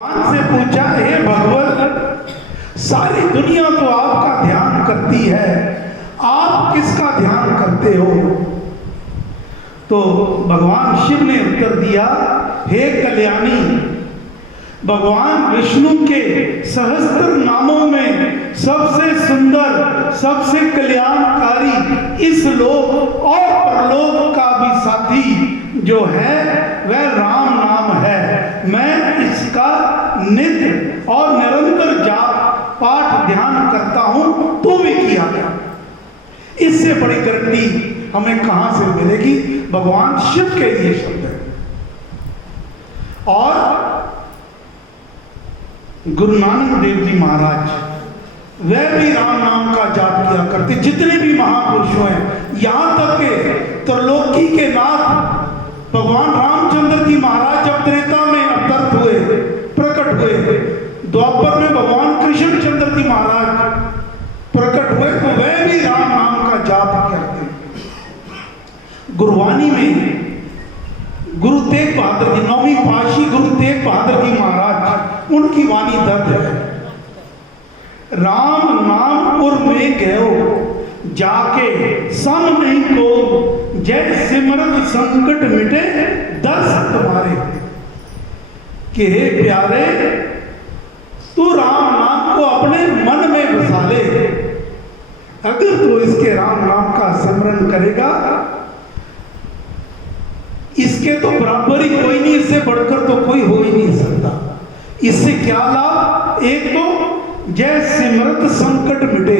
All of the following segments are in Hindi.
भगवान से पूछा, हे भगवत, सारी दुनिया तो आपका ध्यान करती है, आप किसका ध्यान करते हो? तो भगवान शिव ने उत्तर दिया, हे कल्याणी, भगवान विष्णु के सहस्त्र नामों में सबसे सुंदर, सबसे कल्याणकारी इस लोक और परलोक का भी साथी जो है वह राम नाम है। मैं इसका नित्य और निरंतर जाप पाठ ध्यान करता हूं, तो भी किया गया। इससे बड़ी गारंटी हमें कहां से मिलेगी? भगवान शिव के ये शब्द है। और गुरु नानक देव जी महाराज वह भी राम नाम का जाप किया करते। जितने भी महापुरुष हैं, यहां तक के त्रिलोकी के नाथ भगवान रामचंद्र जी महाराज जब त्रेता में अवतरित हुए, प्रकट हुए, द्वापर में भगवान कृष्ण चंद्र जी महाराज प्रकट हुए, तो वह भी राम नाम का जाप करते। गुरुवाणी में गुरु तेग बहादुर जी, 9वीं पातशाही गुरु तेग बहादुर जी महाराज, उनकी वाणी दर्ज है, राम नाम उर में गयो जाके सम नहीं को, जय सिमरन संकट मिटे दर्श तुम्हारे। कि हे प्यारे, तू राम नाम को अपने मन में बसा ले। अगर तू इसके राम नाम का सिमरन करेगा, इसके तो बराबर ही कोई नहीं, इससे बढ़कर तो कोई हो ही नहीं सकता। इससे क्या लाभ? एक तो जय सिमरत संकट मिटे,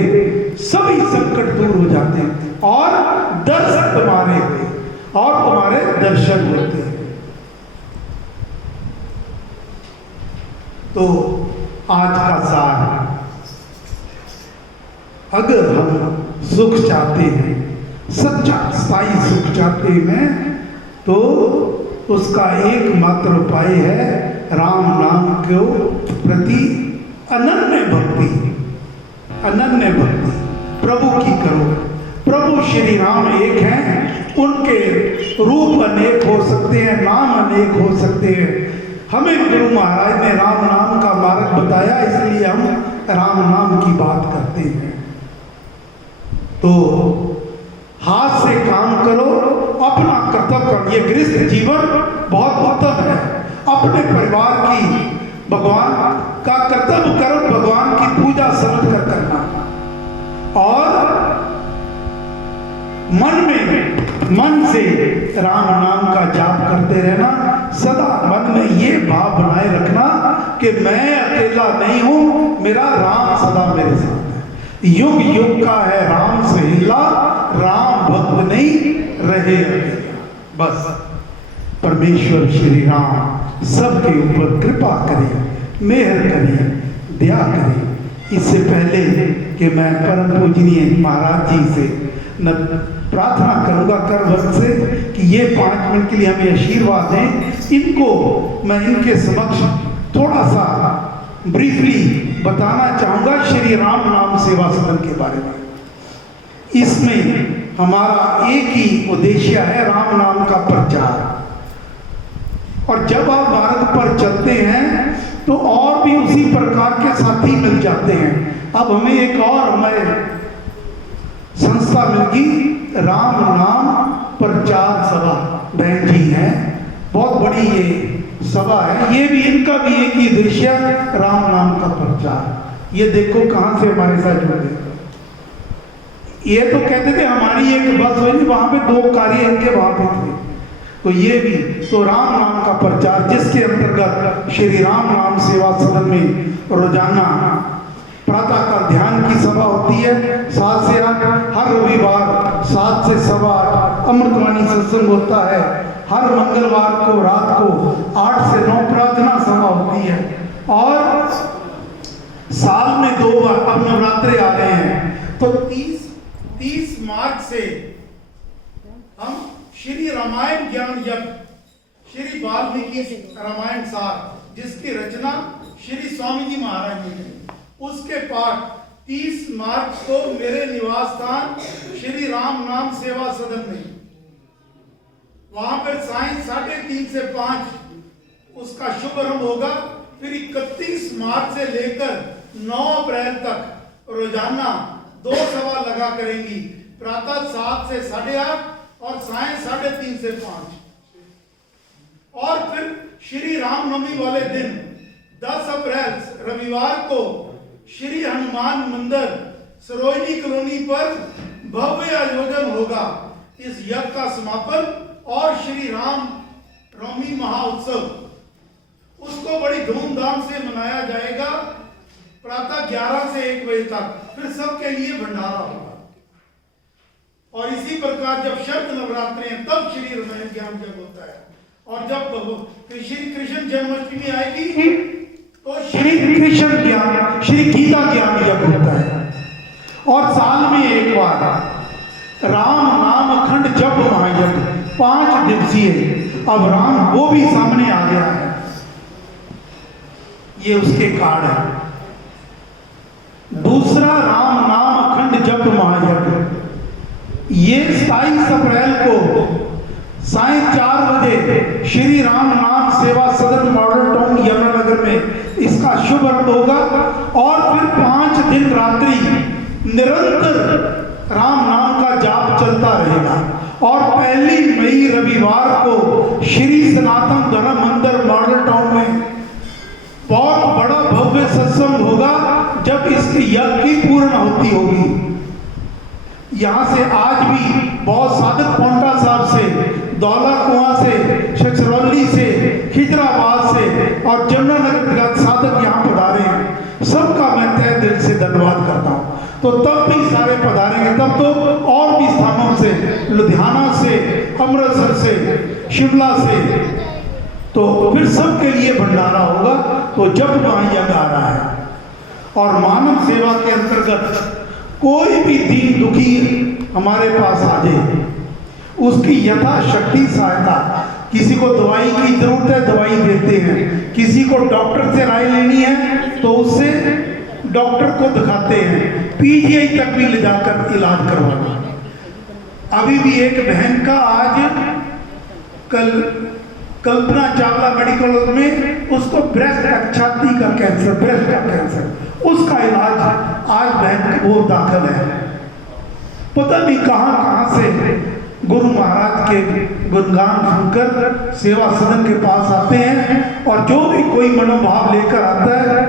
सभी संकट दूर हो जाते हैं, और दर्शन तुम्हारे और तुम्हारे दर्शन होते हैं। तो आज का सार, अगर हम सुख चाहते हैं, सच्चा स्थायी सुख चाहते हैं, तो उसका एकमात्र उपाय है राम नाम के प्रति अनन्य भक्ति। अनन्य भक्ति प्रभु की करो। प्रभु श्री राम एक हैं, उनके रूप अनेक हो सकते हैं, नाम अनेक हो सकते हैं। हमें गुरु महाराज ने राम नाम का मार्ग बताया, इसलिए हम राम नाम की बात करते हैं। तो हाथ से काम करो, अपना कर्तव्य करो। ये गृहस्थ जीवन बहुत उत्तम है। अपने परिवार की भगवान का कर्तव्य करो, भगवान की पूजा समझ कर करना, और मन से राम नाम का जाप करते रहना। सदा मन में ये भाव बनाए रखना कि मैं अकेला नहीं हूं, मेरा राम सदा मेरे साथ है। युग युग का है राम सहेला, राम भक्त नहीं रहे अकेला। बस परमेश्वर श्री राम सबके ऊपर कृपा करे, मेहर करे, दया करे। इससे पहले कि मैं परम पूजनीय महाराज जी से न प्रार्थना करूंगा कर वर्ग से कि ये 5 मिनट के लिए हमें आशीर्वाद दें, इनको मैं इनके समक्ष थोड़ा सा ब्रीफली बताना चाहूंगा श्री राम नाम सेवा सदन के बारे में। इसमें हमारा एक ही उद्देश्य है, राम नाम का प्रचार। और जब आप भारत पर चलते हैं तो और भी उसी प्रकार के साथी मिल जाते हैं। अब हमें एक और हमारे संस्था मिलगी, राम नाम प्रचार सभा। बहन जी हैं, बहुत बड़ी ये सभा है, ये भी इनका भी एक ही उद्देश्य, राम नाम का प्रचार। ये देखो कहां से हमारे साथ जुड़ गए। ये तो कहते थे हमारी एक बस हुई, वहां पे 2 कार्य इनके वहां पे थे, तो ये भी तो राम नाम का प्रचार, जिसके अंतर्गत श्री राम नाम सेवा सदन में रोजाना प्रातः काल ध्यान की सभा होती है 7 से 8, हर रविवार 7 से 8 अमृतवाणी सत्संग होता है, हर मंगलवार को रात को 8 से 9 प्रार्थना सभा होती है, और साल में 2 बार अब नवरात्रे आ रहे हैं, तो 30 मार्च से हम श्री रामायण ज्ञान यज्ञ, श्री वाल्मीकि रामायण सार, जिसकी रचना श्री स्वामी जी महाराज ने की, उसके पाठ 30 मार्च को मेरे निवास स्थान श्री राम नाम सेवा सदन में, वहां पर सायं 3:30 से 5 उसका शुभारंभ होगा। फिर 31 मार्च से लेकर 9 अप्रैल तक रोजाना 2 सभा लगा करेंगी, प्रातः 7 से 8:30 और सायं 3:30 से 5। और फिर श्री रामनवमी वाले दिन 10 अप्रैल रविवार को श्री हनुमान मंदिर सरोजनी कॉलोनी पर भव्य आयोजन होगा। इस यज्ञ का समापन और श्री राम नवमी महाउत्सव उसको बड़ी धूमधाम से मनाया जाएगा, प्रातः 11 से 1 बजे तक। फिर सबके लिए भंडारा होगा। और इसी प्रकार जब शरद नवरात्रि हैं तब श्री रामायण ज्ञान जब होता है। और जब श्री कृष्ण जन्माष्टमी आएगी तो श्री कृष्ण ज्ञान, श्री गीता ज्ञान जब होता है। और साल में एक बार राम नाम अखंड जप महायज्ञ 5 दिवसीय, अब राम वो भी सामने आ गया है, ये उसके कार्ड है। दूसरा राम नाम अखंड जप महायज्ञ, ये 27 अप्रैल को सायं 4 बजे श्री राम नाम सेवा सदन मॉडल टाउन यमुनानगर में इसका शुभारंभ होगा। और फिर 5 दिन रात्रि निरंतर राम नाम का जाप चलता रहेगा। और 1 मई रविवार को श्री सनातन धर्म मंदिर मॉडल टाउन में बहुत बड़ा भव्य सत्संग होगा, जब इसकी यज्ञ की पूर्ण होती होगी। यहाँ से आज भी बहुत साधक पौंटा साहब से, दौला कुआं से, छछरौली से, खिजराबाद से और जमुनानगर साधक यहाँ पधारे हैं। सबका मैं तहे दिल से धन्यवाद करता हूँ। तो तब भी सारे पधारेंगे, तब तो और भी स्थानों से, लुधियाना से, अमृतसर से, शिमला से, तो फिर सबके लिए भंडारा होगा। तो जब महायज्ञ आ रहा है और मानव सेवा के अंतर्गत कोई भी दीन दुखी हमारे पास आ जाए, उसकी यथाशक्ति सहायता। किसी को दवाई की जरूरत है, दवाई देते हैं। किसी को डॉक्टर से राय लेनी है तो उससे डॉक्टर को दिखाते हैं। पीजीआई तक भी ले जाकर इलाज करवाना। अभी भी एक बहन का आज कल कल्पना चावला मेडिकल में उसको ब्रेस्ट, छाती का कैंसर, ब्रेस्ट का कैंसर, उसका इलाज आज बहन वो दाखिल है। पता नहीं कहां से गुरु महाराज के गुणगान सुनकर सेवा सदन के पास आते हैं। और जो भी कोई मनोभाव लेकर आता है,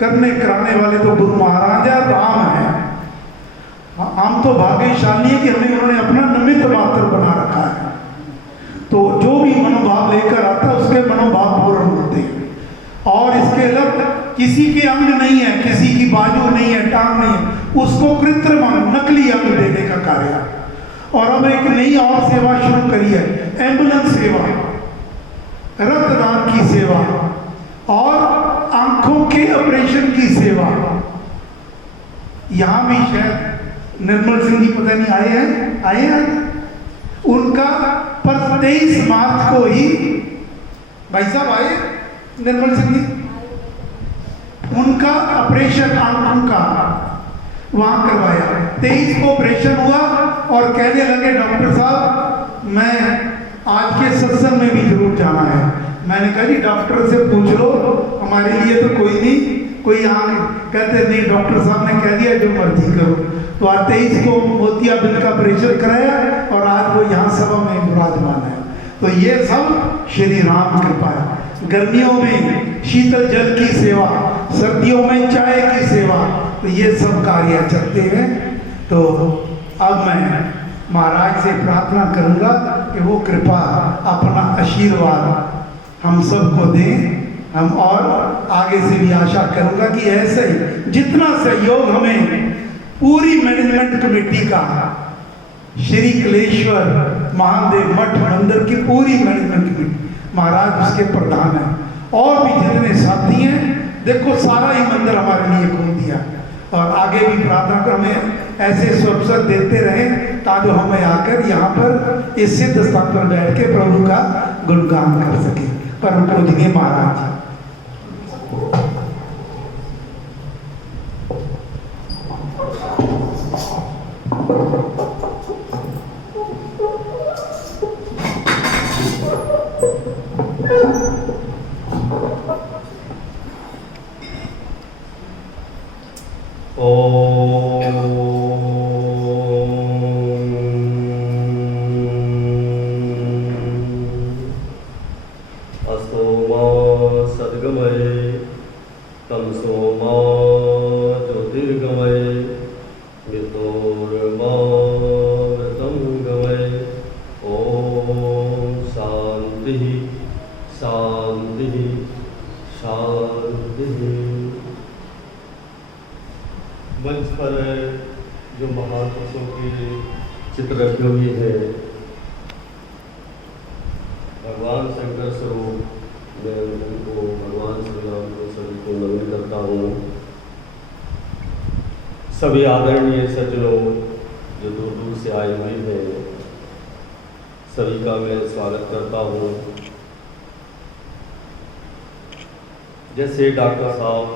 करने कराने वाले तो गुरु महाराज है, राम है। हम तो भाग्यशाली है कि हमें उन्होंने अपना निमित्त मात्र बना रखा है। तो जो भी मनोभाव लेकर आता है उसके मनोभाव पूर्ण होते हैं। और इसके अलावा किसी के अंग नहीं है, किसी की बाजू नहीं है, टांग नहीं है, उसको कृत्रिम नकली अंग देने का कार्य। और अब एक नई और सेवा शुरू करी है, एम्बुलेंस सेवा, रक्तदान की सेवा और आंखों के ऑपरेशन की सेवा। यहां भी शायद निर्मल सिंह जी पता नहीं आए हैं उनका पर 23 मार्च को ही भाई साहब आए निर्मल सिंह जी, उनका ऑपरेशन आंखों का वहां करवाया। 23 को ऑपरेशन हुआ और कहने लगे डॉक्टर साहब मैं आज के सत्संग में भी जरूर जाना है। मैंने कहा जी डॉक्टर से पूछ लो, हमारे लिए तो कोई नहीं, कोई आगे कहते नहीं, डॉक्टर साहब ने कह दिया जो मर्जी करो। तो आज 23 को मोतियाबिंद का ऑपरेशन कराया और आज वो यहाँ सभा में विराजमान है। तो ये सब श्री राम कृपा है। गर्मियों में शीतल जल की सेवा, सर्दियों में चाय की सेवा, तो ये सब कार्य चलते हैं। तो अब मैं महाराज से प्रार्थना करूंगा कि वो कृपा, अपना आशीर्वाद हम सबको दें। हम और आगे से भी आशा करूंगा कि ऐसे ही जितना सहयोग हमें पूरी मैनेजमेंट कमेटी का, श्री कलेश्वर महादेव मठ मंदिर की पूरी मैनेजमेंट कमेटी, महाराज उसके प्रधान हैं और भी जितने साथी हैं, देखो सारा ही मंदिर हमारे लिए खोल दिया। और आगे भी प्रार्थना कर हमें ऐसे अवसर देते रहें ताकि हमें आकर यहाँ पर इस सिद्ध स्थान पर बैठ के प्रभु का गुणगान कर सके। परम पूजनीय महाराज अस्तो मा सद्गमय तमसो मा ज्योतिर्गमय मृत्योर्मा मृतं गमय। ओम शांति शांति शांति। मंच पर जो महापुरुषों के चित्र रखे हुए हैं, भगवान शंकर स्वरूप, मैं उनको भगवान श्री राम को सभी को नमन करता हूँ। सभी आदरणीय सज्जनों जो दूर दूर से आए हुए हैं, सभी का मैं स्वागत करता हूँ। जैसे डॉक्टर साहब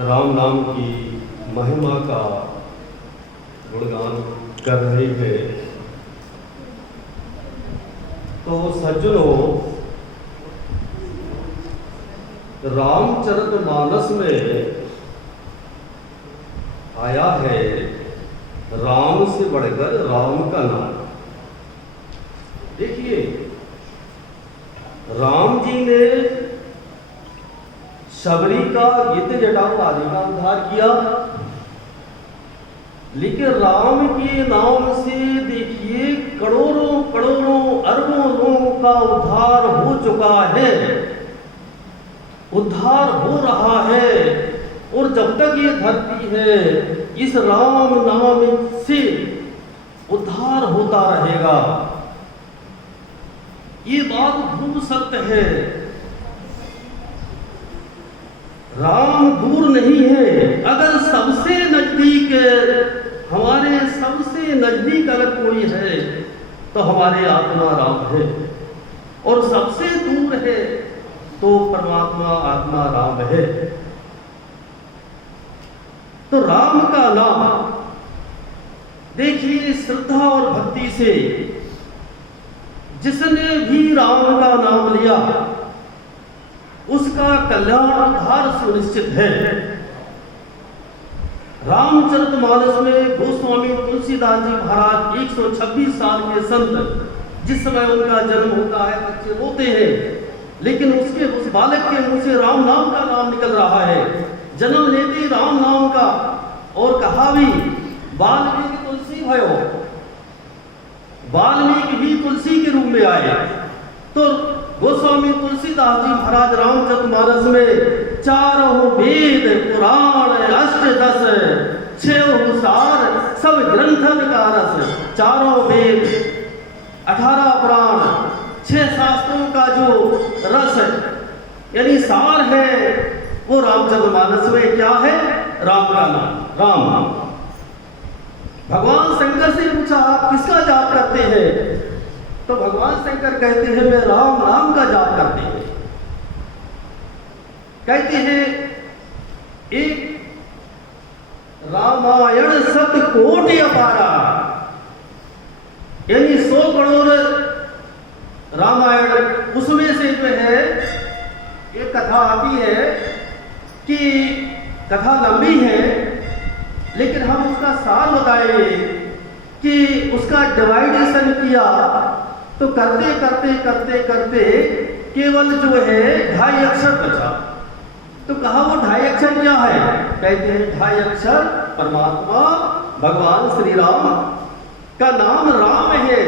राम नाम की महिमा का गुणगान कर रहे हैं, तो सज्जनों, रामचरितमानस में आया है राम से बढ़कर राम का नाम। देखिए, राम जी ने शबरी का गीत जटाऊ आदि का उद्धार किया, लेकिन राम के नाम से देखिए करोड़ों करोड़ों अरबों लोगों का उद्धार हो चुका है, उद्धार हो रहा है। और जब तक ये धरती है, इस राम नाम से उद्धार होता रहेगा। ये बात ध्रुव सत्य है। राम दूर नहीं है। अगर सबसे नजदीक, हमारे सबसे नजदीक अगर कोई है तो हमारे आत्मा राम है, और सबसे दूर है तो परमात्मा आत्मा राम है। तो राम का नाम देखिए, श्रद्धा और भक्ति से जिसने भी राम का नाम लिया उसका कल्याण उद्धार सुनिश्चित है। रामचरितमानस में गोस्वामी तुलसीदास जी महाराज 126 साल के संत, जिस समय उनका जन्म होता है बच्चे रोते हैं, लेकिन उसके उस बालक के मुंह से राम नाम का नाम निकल रहा है। जन्म लेते राम नाम का, और कहा भी वाल्मीकि तुलसी भयो, वाल्मीकि भी तुलसी के रूप में आए। तो गोस्वामी तुलसीदास जी महाराज रामचरितमानस में चारों वेद पुराण अष्टदश छह सार सब ग्रंथन का रस, चारों वेद 18 पुराण 6 शास्त्रों का जो रस यानी सार है, वो रामचरितमानस में क्या है? राम का नाम, राम। भगवान शंकर से पूछा आप किसका जाप करते हैं? तो भगवान शंकर कहते हैं मैं राम नाम का जाप करते हैं। कहते हैं एक रामायण शब्द कोटि अपारा, यानी 100 करोड़ रामायण, उसमें से जो है एक कथा आती है कि कथा लंबी है, लेकिन हम उसका सार बताएंगे कि उसका डिवाइडेशन किया तो करते करते करते करते केवल जो है 2.5 अक्षर बचा। तो कहा वो 2.5 अक्षर क्या है? कहते हैं 2.5 अक्षर परमात्मा भगवान श्री राम का नाम राम है।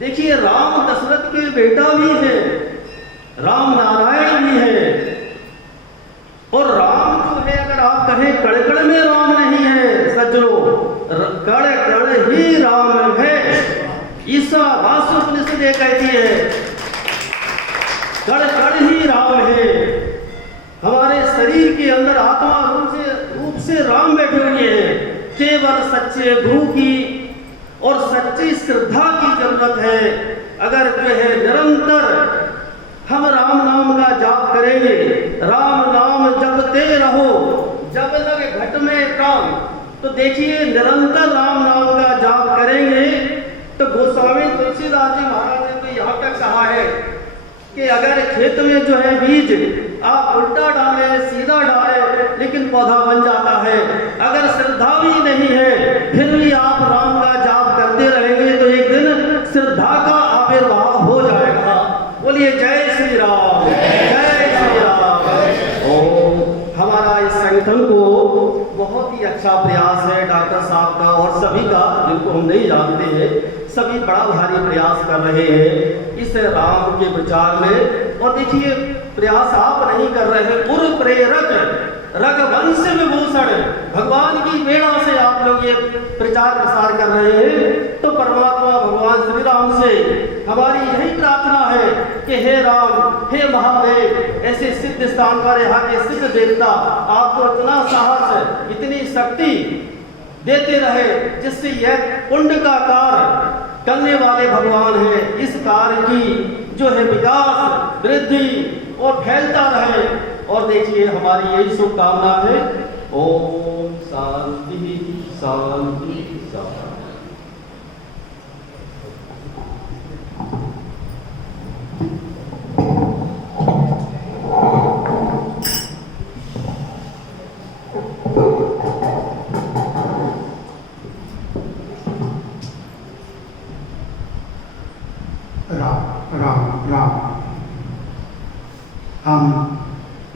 देखिए, राम दशरथ के बेटा भी है, राम नारायण भी है, और राम जो है अगर आप कहें कड़ में राम नहीं है सज्जनों, कड़ ही राम है। ईसा वास्तुपनिषद ये कहती है कड़ ही राम है। हमारे शरीर के अंदर आत्मा रूप से राम बैठे हुए हैं। केवल सच्चे गुरु की और सच्ची श्रद्धा की जरूरत है। अगर जो है निरंतर हम राम नाम का जाप करेंगे, राम नाम जपते रहो जब लगे घट में काम, तो देखिए निरंतर राम नाम का जाप करेंगे। तो गोस्वामी तुलसीदास जी महाराज ने तो यहाँ तक कहा है कि अगर खेत में जो है बीज आप उल्टा डालें सीधा डालें, लेकिन पौधा बन जाता संगठन को बहुत ही अच्छा प्रयास है डॉक्टर साहब का और सभी का, जिनको हम नहीं जानते हैं, सभी बड़ा भारी प्रयास कर रहे हैं इस राम के प्रचार में। और देखिए, प्रयास आप नहीं कर रहे हैं, गुरु प्रेरक रघुवंश विभूषण भगवान की प्रेरणा से आप लोग ये प्रचार प्रसार कर रहे हैं। तो परमात्मा भगवान श्री राम से हमारी यही प्रार्थना है कि हे राम, हे महादेव, ऐसे सिद्ध स्थान पर यहाँ के सिद्ध देवता आपको इतना साहस, इतनी शक्ति देते रहे, जिससे यह पुण्य का कार्य करने वाले भगवान है, इस कार्य की जो है विकास, वृद्धि और फैलता रहे। और देखिए, हमारी यही शुभकामना है। ओम शांति शांति शांति। राम राम राम। हम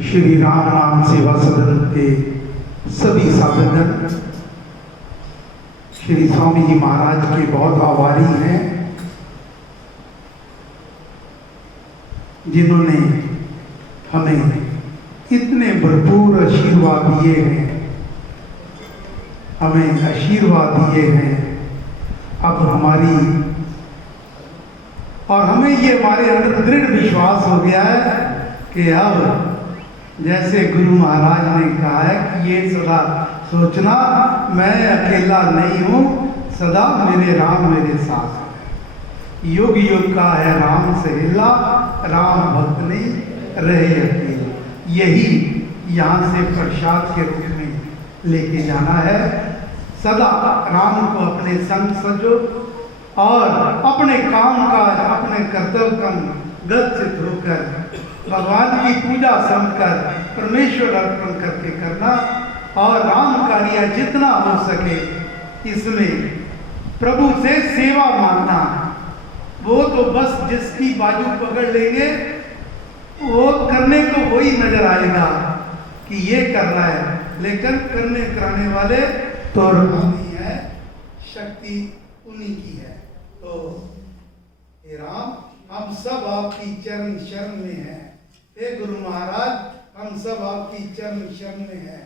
श्री राम नाम सेवा सदन के सभी साधकगण श्री स्वामी जी महाराज के बहुत आभारी हैं, जिन्होंने हमें इतने भरपूर आशीर्वाद दिए हैं, हमें आशीर्वाद दिए हैं। अब हमें ये हमारे अंदर दृढ़ विश्वास हो गया है कि अब जैसे गुरु महाराज ने कहा है कि ये सदा सोचना, मैं अकेला नहीं हूँ, सदा मेरे राम मेरे साथ है। युग युग का है राम सहेला, राम भक्त नहीं रहे अकेला। यही यहाँ से प्रसाद के रूप में लेके जाना है। सदा राम को अपने संग सजो और अपने काम काज, अपने कर्तव्य का गच्छित होकर भगवान की पूजा समझकर परमेश्वर अर्पण करके करना। और राम कार्य जितना हो सके इसमें प्रभु से सेवा मांगना। वो तो बस जिसकी बाजू पकड़ लेंगे वो करने को वही नजर आएगा कि ये कर रहा है, लेकिन करने कराने वाले तो नहीं है, शक्ति उन्हीं की है। तो हे राम, हम सब आपकी चरण शरण में हैं। हे गुरु महाराज, हम सब आपकी चरण शरण में हैं।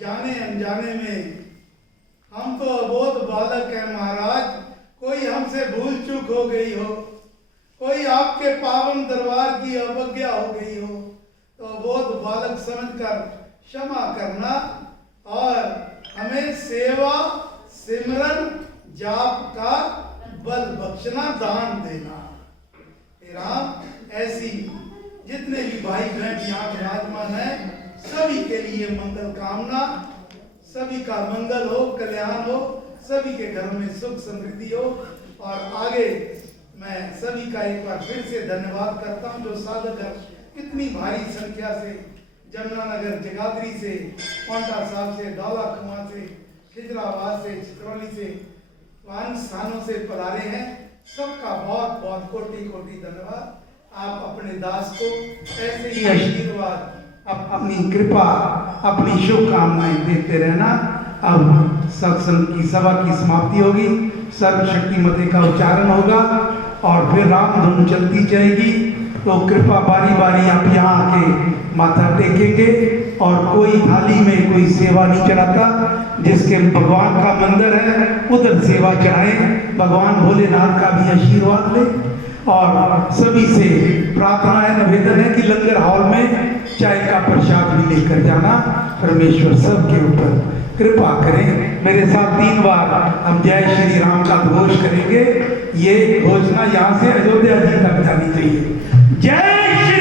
जाने अनजाने में हम तो अबोध बालक हैं महाराज, कोई हमसे भूल चूक हो गई हो, कोई आपके पावन दरबार की अवज्ञा हो गई हो, तो अबोध बालक समझकर क्षमा करना और हमें सेवा सिमरन जाप का बल बख्शना, दान देना। हे राम, ऐसी जितने भी भाई बहन यहाँ विराजमान है, सभी के लिए मंगल कामना, सभी का मंगल हो, कल्याण हो, सभी के घर में सुख समृद्धि हो। और आगे मैं सभी का एक बार फिर से धन्यवाद करता हूँ, जो साधक इतनी भारी संख्या से जमुनानगर, जगाधरी से, पांटा साहब से, दौला कुआं से, खिजराबाद से, चित्रौली से, वान स्थानों से पधारे हैं। सबका बहुत बहुत कोटि कोटि धन्यवाद। आप अपने दास को ऐसे ही आशीर्वाद, अपनी कृपा, अपनी शुभकामनाएं देते रहना। अब सत्संग की सभा की समाप्ति होगी, सर्वशक्ति मते का उच्चारण होगा और फिर राम धुन चलती जाएगी। तो कृपा बारी बारी आप यहाँ आके माथा टेकेंगे और कोई थाली में कोई सेवा नहीं चढ़ाता, जिसके भगवान का मंदिर है उधर सेवा चढ़ाएं, भगवान भोलेनाथ का भी आशीर्वाद ले। और सभी से प्रार्थना है, निवेदन है कि लंगर हॉल में चाय का प्रसाद भी लेकर जाना। परमेश्वर सबके ऊपर कृपा करें। मेरे साथ 3 बार हम जय श्री राम का घोष करेंगे। ये घोषणा यहाँ से अयोध्या जी तक जानी चाहिए। जय